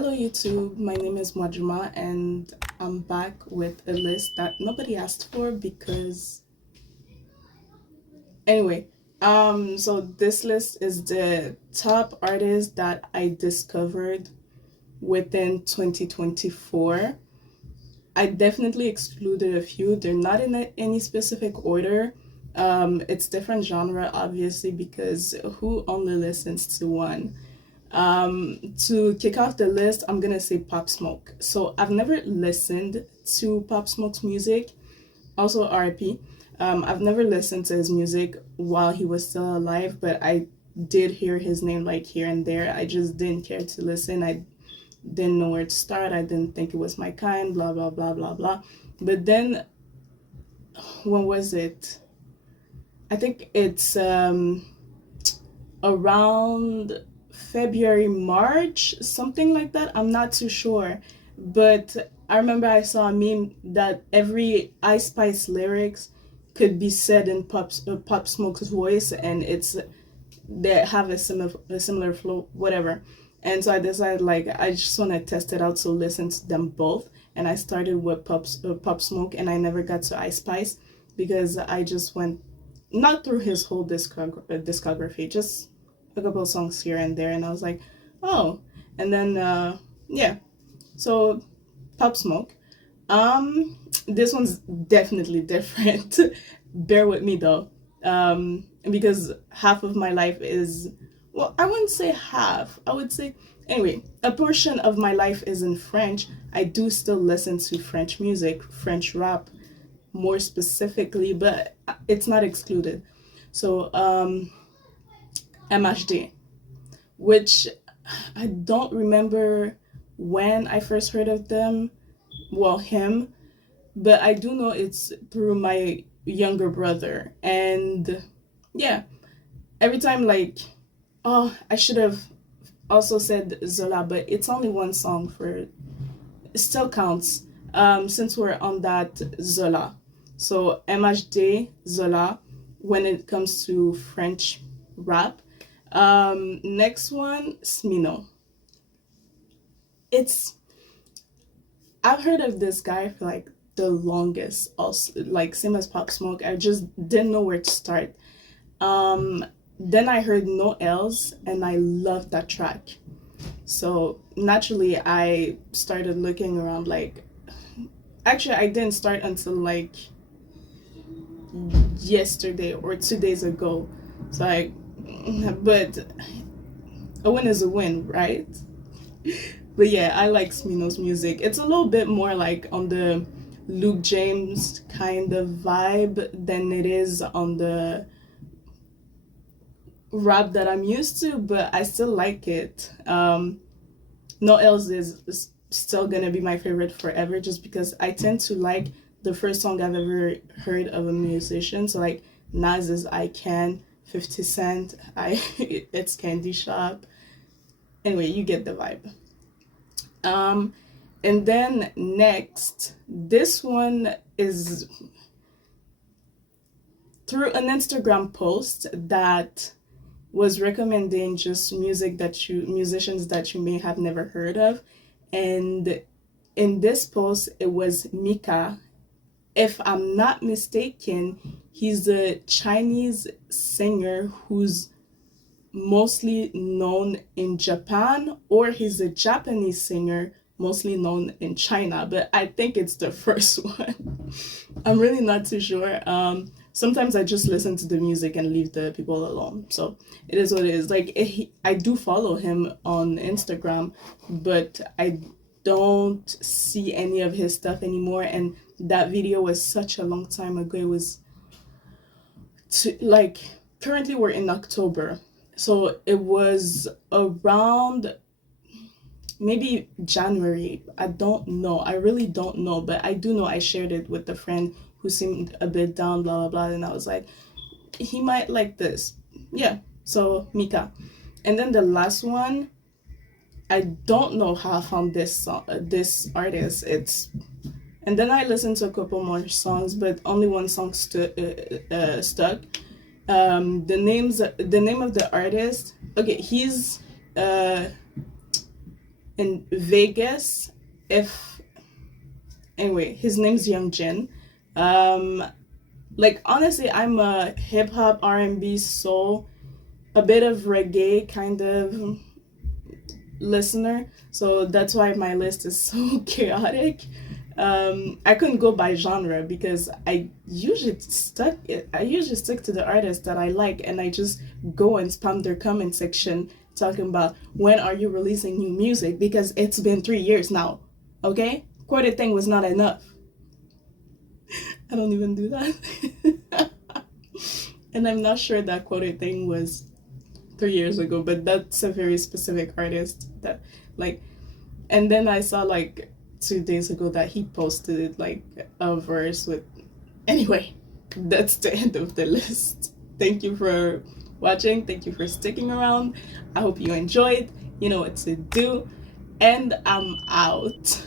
Hello YouTube, my name is Majuma and I'm back with a list that nobody asked for because anyway, so this list is the top artists that I discovered within 2024. I definitely excluded a few. They're not in any specific order. It's different genre obviously because who only listens to one? To kick off the list, I'm gonna say Pop Smoke. So I've never listened to Pop Smoke's music. Also R.I.P. I've never listened to his music while he was still alive, but I did hear his name like here and there. I just didn't care to listen. I didn't know where to start. I didn't think it was my kind. Blah blah blah blah blah. But then, when was it? I think it's around February, March, something like that. I'm not too sure. But I remember I saw a meme that every Ice Spice lyrics could be said in Pop Smoke's voice, and they have a similar flow, whatever. And so I decided like I just want to test it out, so listen to them both. And I started with Pop Smoke, and I never got to Ice Spice because I just went not through his whole discography, just a couple of songs here and there, and I was like, oh, and then yeah, so Pop Smoke. This one's definitely different. Bear with me though, because half of my life is, well, I wouldn't say half. I would say anyway, a portion of my life is in French. I do still listen to French music, French rap, more specifically, but it's not excluded. So MHD, which I don't remember when I first heard of them, well, him, but I do know it's through my younger brother. And yeah, every time, like, oh, I should have also said Zola, but it's only one song for, it still counts, since we're on that Zola. So MHD, Zola, when it comes to French rap. Next one, Smino. It's I've heard of this guy for like the longest, also like same as Pop Smoke. I just didn't know where to start. Um, then I heard No Else and I loved that track. So naturally I started looking around, like, actually I didn't start until like yesterday or 2 days ago. So I but a win is a win, right? But yeah, I like Smino's music. It's a little bit more like on the Luke James kind of vibe than it is on the rap that I'm used to, but I still like it. No Else is still gonna be my favorite forever just because I tend to like the first song I've ever heard of a musician. So like Nas's I Can, 50 Cent, I it's Candy Shop. Anyway, you get the vibe. Um, and then next, this one is through an Instagram post that was recommending just musicians that you may have never heard of. And in this post, it was Mika. If I'm not mistaken, he's a Chinese singer who's mostly known in Japan, or he's a Japanese singer mostly known in China, but I think it's the first one. I'm really not too sure. Sometimes I just listen to the music and leave the people alone. So it is what it is. Like I do follow him on Instagram, but I don't see any of his stuff anymore. And that video was such a long time ago. It was like currently we're in October. So it was around maybe January. I don't know. I really don't know, but I do know I shared it with a friend who seemed a bit down, blah blah blah, and I was like, he might like this. Yeah. So Mika. And then the last one, I don't know how I found this song, this artist. It's and then I listened to a couple more songs, but only one song stuck. The name of the artist, okay, he's uh in Vegas. If anyway, his name's Young Jin. Um, like honestly, I'm a hip hop, R&B, soul, a bit of reggae kind of listener, so that's why my list is so chaotic. I couldn't go by genre because I usually stick to the artists that I like, and I just go and spam their comment section talking about when are you releasing new music, because it's been 3 years now. Okay, quarter thing was not enough. I don't even do that. And I'm not sure that quarter thing was 3 years ago, but that's a very specific artist that like. And then I saw like 2 days ago that he posted like a verse with. Anyway, that's the end of the list. Thank you for watching. Thank you for sticking around. I hope you enjoyed. You know what to do, and I'm out.